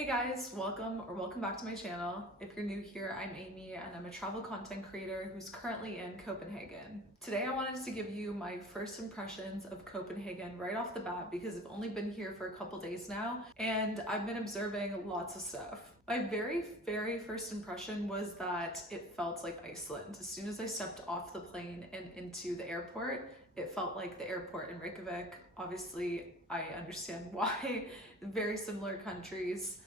Hey guys, welcome back to my channel. If you're new here, I'm Amy and I'm a travel content creator who's currently in Copenhagen. Today I wanted to give you my first impressions of Copenhagen right off the bat because I've only been here for a couple days now and I've been observing lots of stuff. My very first impression was that it felt like Iceland. As soon as I stepped off the plane and into the airport, it felt like the airport in Reykjavik. Obviously, I understand why. Very similar countries,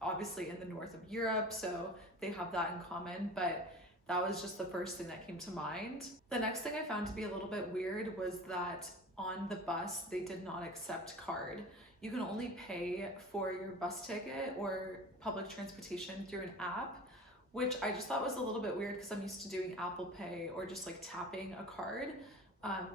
obviously in the north of Europe, so they have that in common, but that was just the first thing that came to mind. The next thing I found to be a little bit weird was that on the bus, they did not accept card. You can only pay for your bus ticket or public transportation through an app, which I just thought was a little bit weird because I'm used to doing Apple Pay or just like tapping a card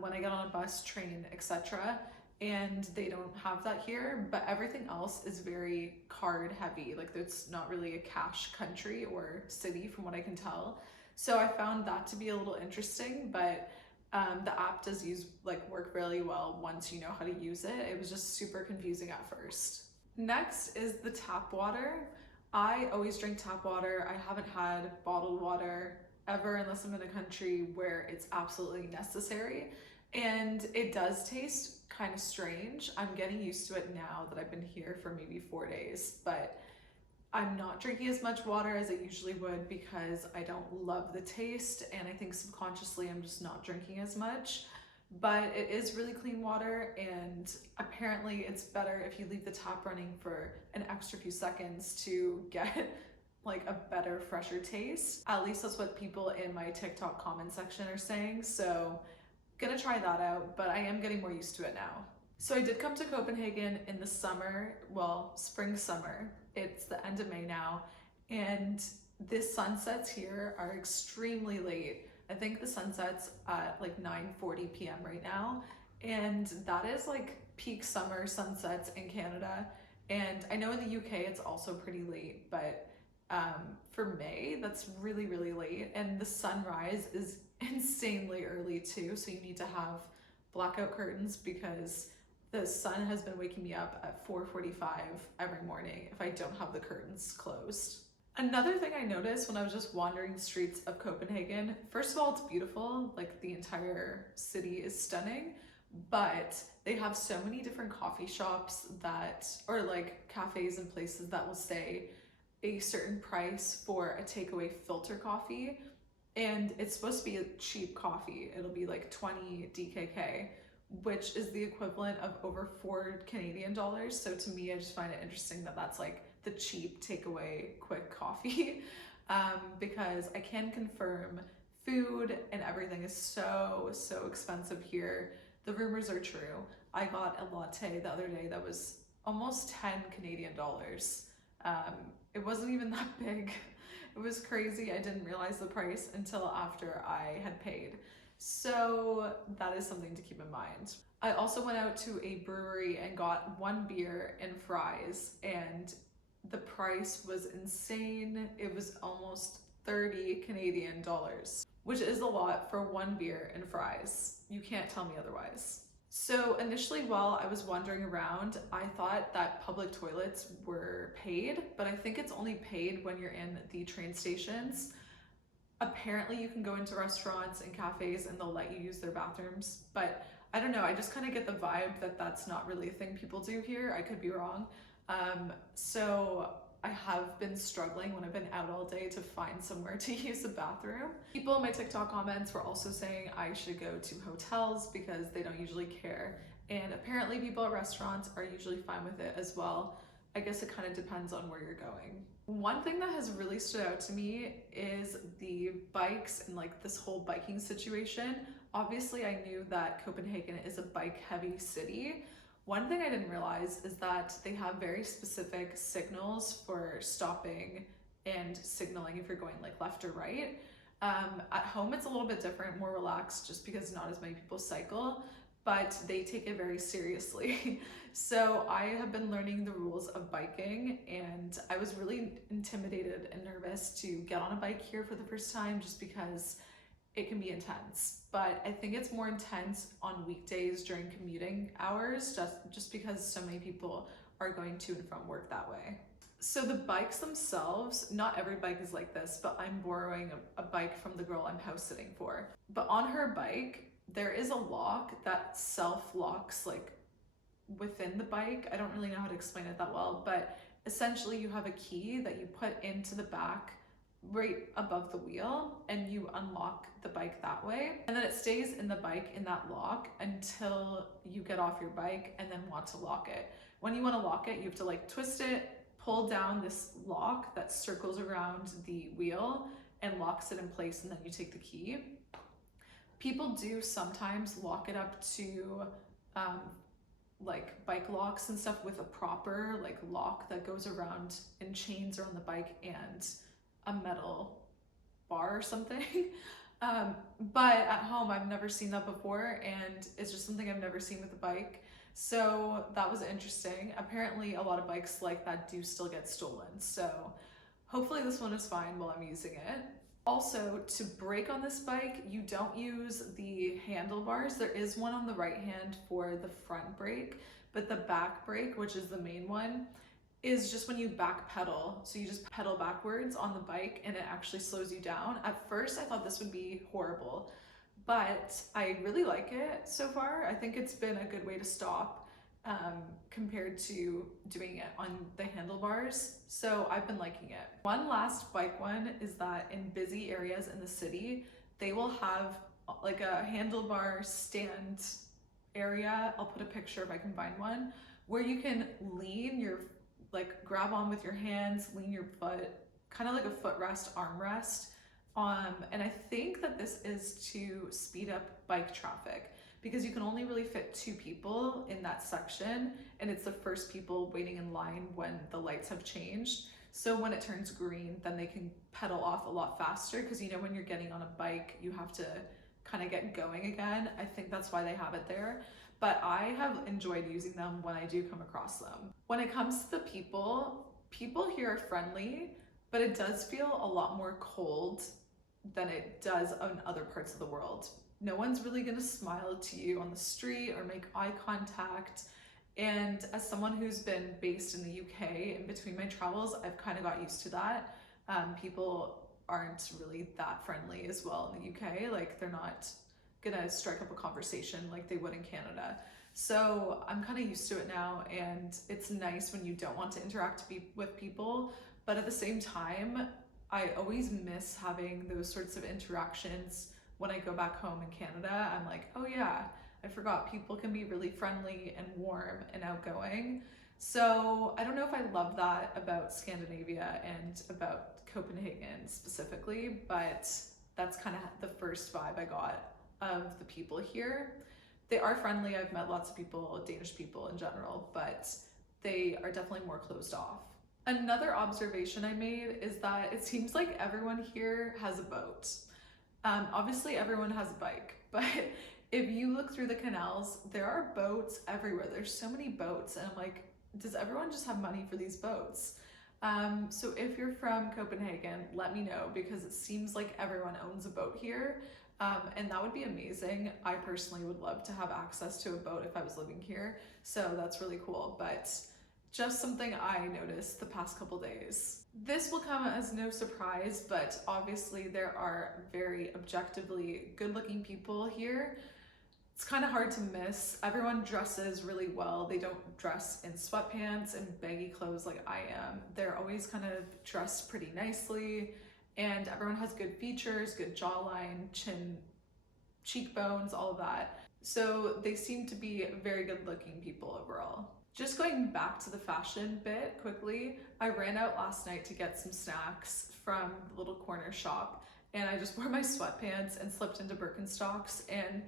when I get on a bus, train, etc. And they don't have that here, but everything else is very card heavy. Like it's not really a cash country or city from what I can tell. So I found that to be a little interesting, but the app does work really well once you know how to use it. It was just super confusing at first. Next is the tap water. I always drink tap water. I haven't had bottled water ever unless I'm in a country where it's absolutely necessary. And it does taste kind of strange. I'm getting used to it now that I've been here for maybe 4 days, but I'm not drinking as much water as I usually would because I don't love the taste, and I think subconsciously I'm just not drinking as much. But it is really clean water, and apparently it's better if you leave the tap running for an extra few seconds to get like a better, fresher taste. At least that's what people in my TikTok comment section are saying, so gonna try that out, but I am getting more used to it now. So I did come to Copenhagen in the summer, well, spring, summer. It's the end of May now, and the sunsets here are extremely late. I think the sunset's at like 9:40 p.m. right now, and that is like peak summer sunsets in Canada. And I know in the UK it's also pretty late, but for May, that's really late, and the sunrise is insanely early too, so you need to have blackout curtains because the sun has been waking me up at 4:45 every morning if I don't have the curtains closed. Another thing I noticed when I was just wandering the streets of Copenhagen, first of all, it's beautiful, like the entire city is stunning, but they have so many different coffee shops or like cafes and places that will say a certain price for a takeaway filter coffee, and it's supposed to be a cheap coffee. It'll be like 20 DKK, which is the equivalent of over $4 Canadian. So to me, I just find it interesting that that's like the cheap takeaway quick coffee, because I can confirm food and everything is so expensive here. The rumors are true. I got a latte the other day that was almost $10 Canadian. It wasn't even that big. It was crazy. I didn't realize the price until after I had paid. So that is something to keep in mind. I also went out to a brewery and got one beer and fries, and the price was insane. It was almost $30 Canadian, which is a lot for one beer and fries. You can't tell me otherwise. So initially, while I was wandering around, I thought that public toilets were paid, but I think it's only paid when you're in the train stations. Apparently you can go into restaurants and cafes and they'll let you use their bathrooms, but I don't know, I just kind of get the vibe that that's not really a thing people do here. I could be wrong. So I have been struggling when I've been out all day to find somewhere to use a bathroom. People in my TikTok comments were also saying I should go to hotels because they don't usually care. And apparently people at restaurants are usually fine with it as well. I guess it kind of depends on where you're going. One thing that has really stood out to me is the bikes and like this whole biking situation. Obviously I knew that Copenhagen is a bike heavy city. One thing I didn't realize is that they have very specific signals for stopping and signaling if you're going like left or right. At home it's a little bit different, more relaxed, just because not as many people cycle, but they take it very seriously. So I have been learning the rules of biking, and I was really intimidated and nervous to get on a bike here for the first time just because it can be intense. But I think it's more intense on weekdays during commuting hours, just because so many people are going to and from work that way. So the bikes themselves, not every bike is like this, but I'm borrowing a bike from the girl I'm house sitting for. But on her bike, there is a lock that self-locks like within the bike. I don't really know how to explain it that well, but essentially you have a key that you put into the back right above the wheel and you unlock the bike that way. And then it stays in the bike in that lock until you get off your bike and then want to lock it. When you want to lock it, you have to like twist it, pull down this lock that circles around the wheel and locks it in place, and then you take the key. People do sometimes lock it up to like bike locks and stuff with a proper like lock that goes around and chains around the bike and a metal bar or something. But at home I've never seen that before, and it's just something I've never seen with a bike. So that was interesting. Apparently a lot of bikes like that do still get stolen. So hopefully this one is fine while I'm using it. Also, to brake on this bike, you don't use the handlebars. There is one on the right hand for the front brake, but the back brake, which is the main one, is just when you back pedal. So you just pedal backwards on the bike and it actually slows you down. At first I thought this would be horrible, but I really like it so far. I think it's been a good way to stop compared to doing it on the handlebars. So I've been liking it. One last bike one is that in busy areas in the city, they will have like a handlebar stand area. I'll put a picture if I can find one, where you can lean your, like grab on with your hands, lean your foot, kind of like a footrest, armrest. And I think that this is to speed up bike traffic because you can only really fit 2 people in that section, and it's the first people waiting in line when the lights have changed. So when it turns green, then they can pedal off a lot faster, because you know when you're getting on a bike, you have to kind of get going again. I think that's why they have it there. But I have enjoyed using them when I do come across them. When it comes to the people here are friendly, but it does feel a lot more cold than it does in other parts of the world. No one's really gonna smile to you on the street or make eye contact. And as someone who's been based in the UK, in between my travels, I've kind of got used to that. People aren't really that friendly as well in the UK. Like they're not gonna strike up a conversation like they would in Canada. So I'm kind of used to it now, and it's nice when you don't want to interact with people, but at the same time, I always miss having those sorts of interactions when I go back home in Canada. I'm like, oh yeah, I forgot people can be really friendly and warm and outgoing. So I don't know if I love that about Scandinavia and about Copenhagen specifically, but that's kind of the first vibe I got of the people here. They are friendly. I've met lots of people, Danish people in general, but they are definitely more closed off. Another observation I made is that it seems like everyone here has a boat. Obviously everyone has a bike, but if you look through the canals, there are boats everywhere. There's so many boats, and I'm like, does everyone just have money for these boats? So if you're from Copenhagen, let me know, because it seems like everyone owns a boat here, and that would be amazing. I personally would love to have access to a boat if I was living here, so that's really cool. But just something I noticed the past couple days. This will come as no surprise, but obviously there are very objectively good-looking people here. It's kind of hard to miss. Everyone dresses really well. They don't dress in sweatpants and baggy clothes like I am. They're always kind of dressed pretty nicely, and everyone has good features, good jawline, chin, cheekbones, all of that. So they seem to be very good-looking people overall. Just going back to the fashion bit quickly, I ran out last night to get some snacks from the little corner shop, and I just wore my sweatpants and slipped into Birkenstocks, and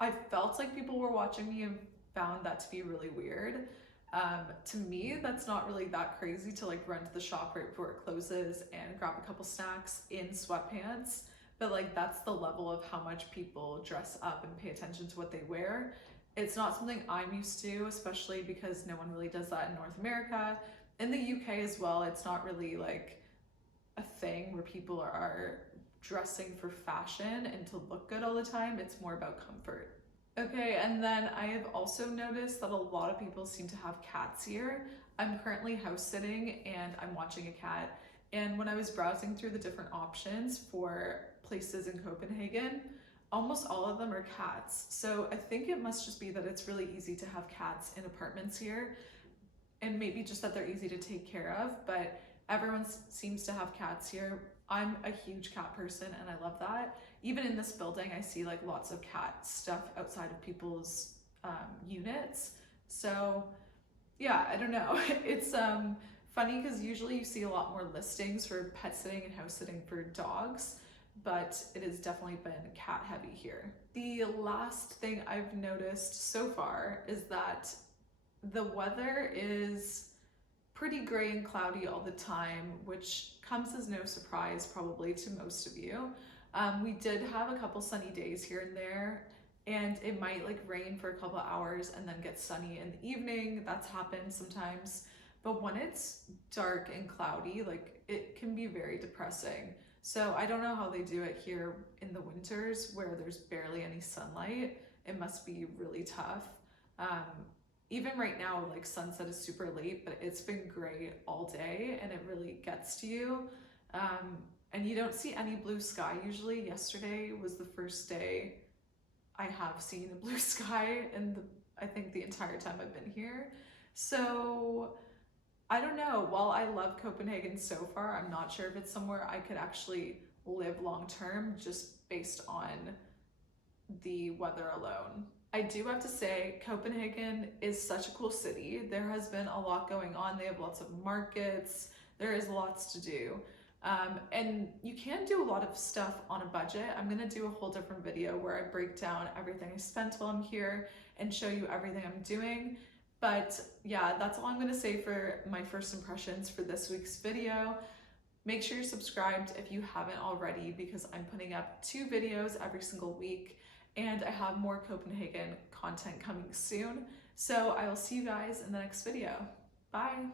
I felt like people were watching me and found that to be really weird. To me, that's not really that crazy to like run to the shop right before it closes and grab a couple snacks in sweatpants, but like that's the level of how much people dress up and pay attention to what they wear. It's not something I'm used to, especially because no one really does that in North America. In the UK as well, it's not really like a thing where people are dressing for fashion and to look good all the time. It's more about comfort. Okay, and then I have also noticed that a lot of people seem to have cats here. I'm currently house sitting and I'm watching a cat. And when I was browsing through the different options for places in Copenhagen, almost all of them are cats. So I think it must just be that it's really easy to have cats in apartments here, and maybe just that they're easy to take care of, but everyone seems to have cats here. I'm a huge cat person and I love that. Even in this building, I see like lots of cat stuff outside of people's units. So yeah, I don't know. It's funny because usually you see a lot more listings for pet sitting and house sitting for dogs, but it has definitely been cat heavy here. The last thing I've noticed so far is that the weather is pretty gray and cloudy all the time, which comes as no surprise probably to most of you. We did have a couple sunny days here and there, and it might like rain for a couple hours and then get sunny in the evening. That's happened sometimes. But when it's dark and cloudy, like it can be very depressing. So I don't know how they do it here in the winters where there's barely any sunlight. It must be really tough. Um, Even right now, like sunset is super late, but it's been gray all day and it really gets to you. And you don't see any blue sky usually. Yesterday was the first day I have seen a blue sky in I think the entire time I've been here. So I don't know. While I love Copenhagen so far, I'm not sure if it's somewhere I could actually live long term just based on the weather alone. I do have to say, Copenhagen is such a cool city. There has been a lot going on. They have lots of markets. There is lots to do. And you can do a lot of stuff on a budget. I'm gonna do a whole different video where I break down everything I spent while I'm here and show you everything I'm doing. But yeah, that's all I'm gonna say for my first impressions for this week's video. Make sure you're subscribed if you haven't already because I'm putting up 2 videos every single week. And I have more Copenhagen content coming soon. So I will see you guys in the next video. Bye.